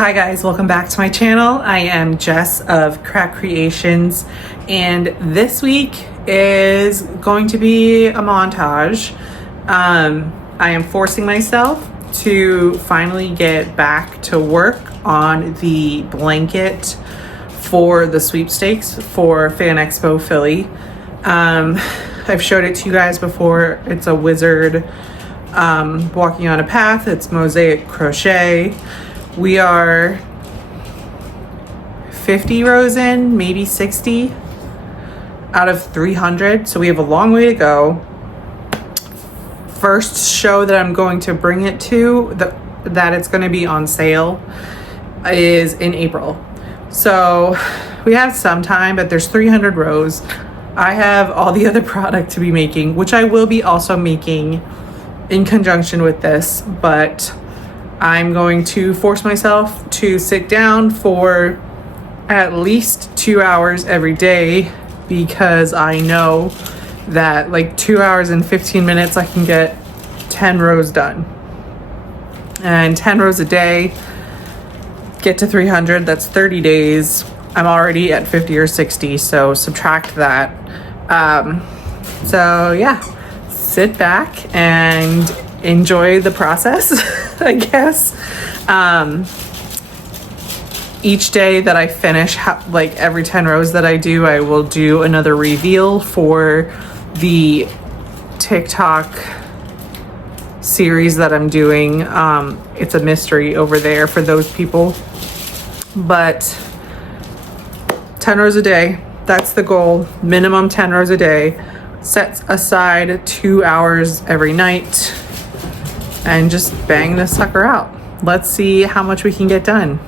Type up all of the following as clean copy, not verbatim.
Hi guys, welcome back to my channel. I am Jess of Crack Creations, and this week is going to be a montage. I am forcing myself to finally get back to work on the blanket for the sweepstakes for Fan Expo Philly. I've showed it to you guys before. It's a wizard walking on a path. It's Mosaic crochet. We are 50 rows in, maybe 60 out of 300. So we have a long way to go. First show that I'm going to bring it to, that it's going to be on sale, is in April. So we have some time, but there's 300 rows. I have all the other product to be making, which I will be also making in conjunction with this, but I'm going to force myself to sit down for at least 2 hours every day, because I know that like 2 hours and 15 minutes I can get 10 rows done. And 10 rows a day, get to 300, that's 30 days. I'm already at 50 or 60, so subtract that. So yeah, sit back and enjoy the process, I guess. Each day that I finish, like every 10 rows that I do, I will do another reveal for the TikTok series that I'm doing. It's a mystery over there for those people, but 10 rows a day, that's the goal. Minimum 10 rows a day. Set aside 2 hours every night and just bang this sucker out. Let's see how much we can get done.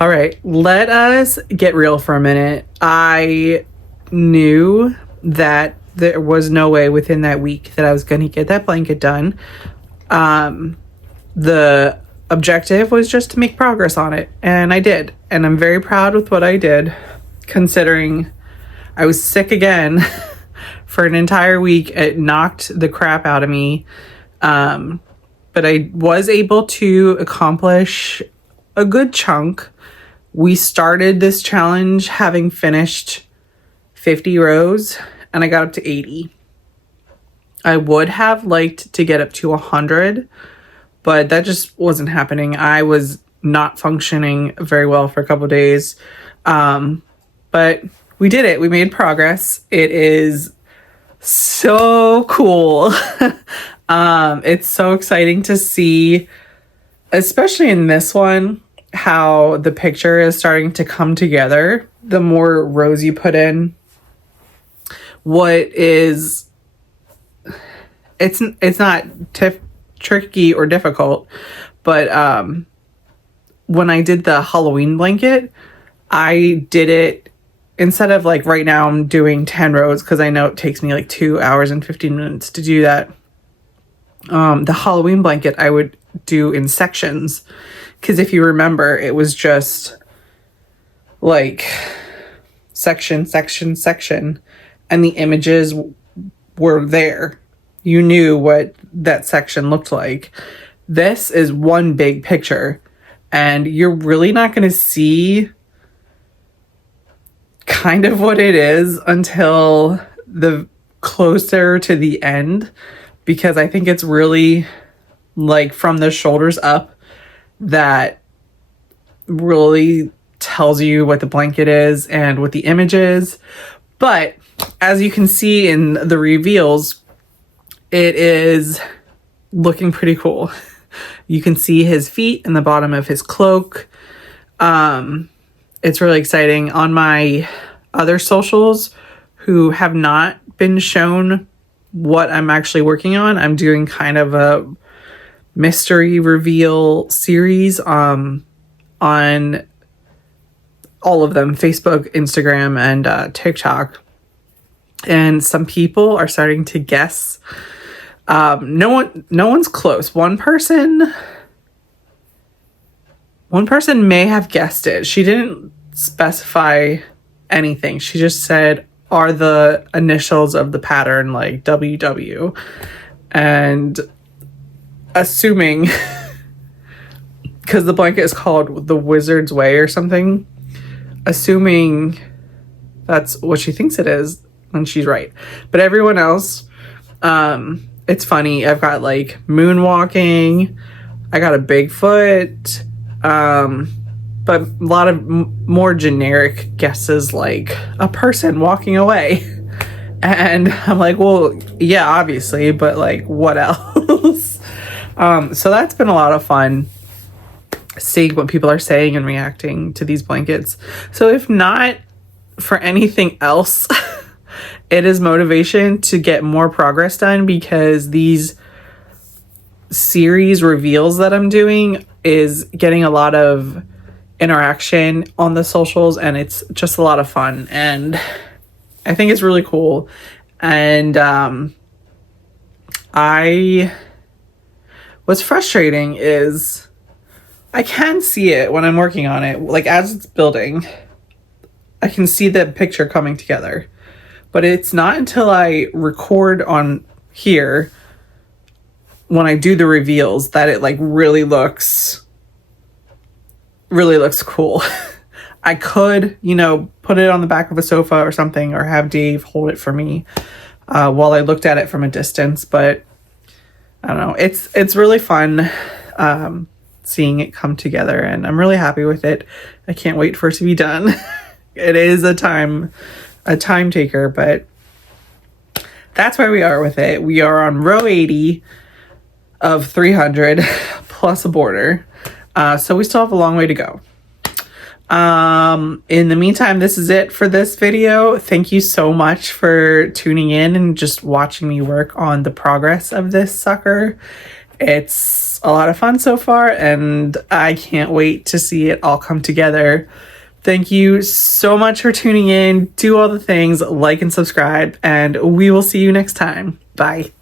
All right, let us get real for a minute. I knew that there was no way within that week that I was going to get that blanket done. The objective was just to make progress on it, and I did. And I'm very proud with what I did, considering I was sick again for an entire week. It knocked the crap out of me. But I was able to accomplish a good chunk. We started this challenge having finished 50 rows, and I got up to 80. I would have liked to get up to 100, but that just wasn't happening. I was not functioning very well for a couple of days. But we did it. We made progress. It is so cool. It's so exciting to see, especially in this one, how the picture is starting to come together. The more rows you put in, it's not tricky or difficult, but when I did the Halloween blanket, I did it instead of like right now I'm doing 10 rows because I know it takes me like 2 hours and 15 minutes to do that. The Halloween blanket I would do in sections, because if you remember, it was just like section, and the images were there. You knew what that section looked like. This is one big picture, and you're really not going to see kind of what it is until the closer to the end, because I think it's really like from the shoulders up that really tells you what the blanket is and what the image is. But as you can see in the reveals, it is looking pretty cool. You can see his feet in the bottom of his cloak. It's really exciting. On my other socials who have not been shown what I'm actually working on, I'm doing kind of a mystery reveal series on all of them, Facebook, Instagram, and TikTok. And some people are starting to guess. No one's close. One person may have guessed it. She didn't specify anything. She just said, are the initials of the pattern like WW? And assuming, because the blanket is called the Wizard's Way or something, assuming that's what she thinks it is, and she's right. But everyone else, it's funny. I've got like moonwalking. I got a Bigfoot. But a lot of more generic guesses, like a person walking away. And I'm like, well, yeah, obviously, but like, what else? So that's been a lot of fun, seeing what people are saying and reacting to these blankets. So if not for anything else, it is motivation to get more progress done, because these series reveals that I'm doing is getting a lot of interaction on the socials, and it's just a lot of fun, and I think it's really cool. And what's frustrating is I can see it when I'm working on it, like as it's building, I can see the picture coming together, but it's not until I record on here when I do the reveals that it like really looks cool. I could, put it on the back of a sofa or something, or have Dave hold it for me while I looked at it from a distance. But I don't know. It's really fun seeing it come together, and I'm really happy with it. I can't wait for it to be done. It is a time taker, but that's where we are with it. We are on row 80 of 300 plus a border. So we still have a long way to go. In the meantime, this is it for this video. Thank you so much for tuning in and just watching me work on the progress of this sucker. It's a lot of fun so far, and I can't wait to see it all come together. Thank you so much for tuning in. Do all the things, like and subscribe, and we will see you next time. Bye.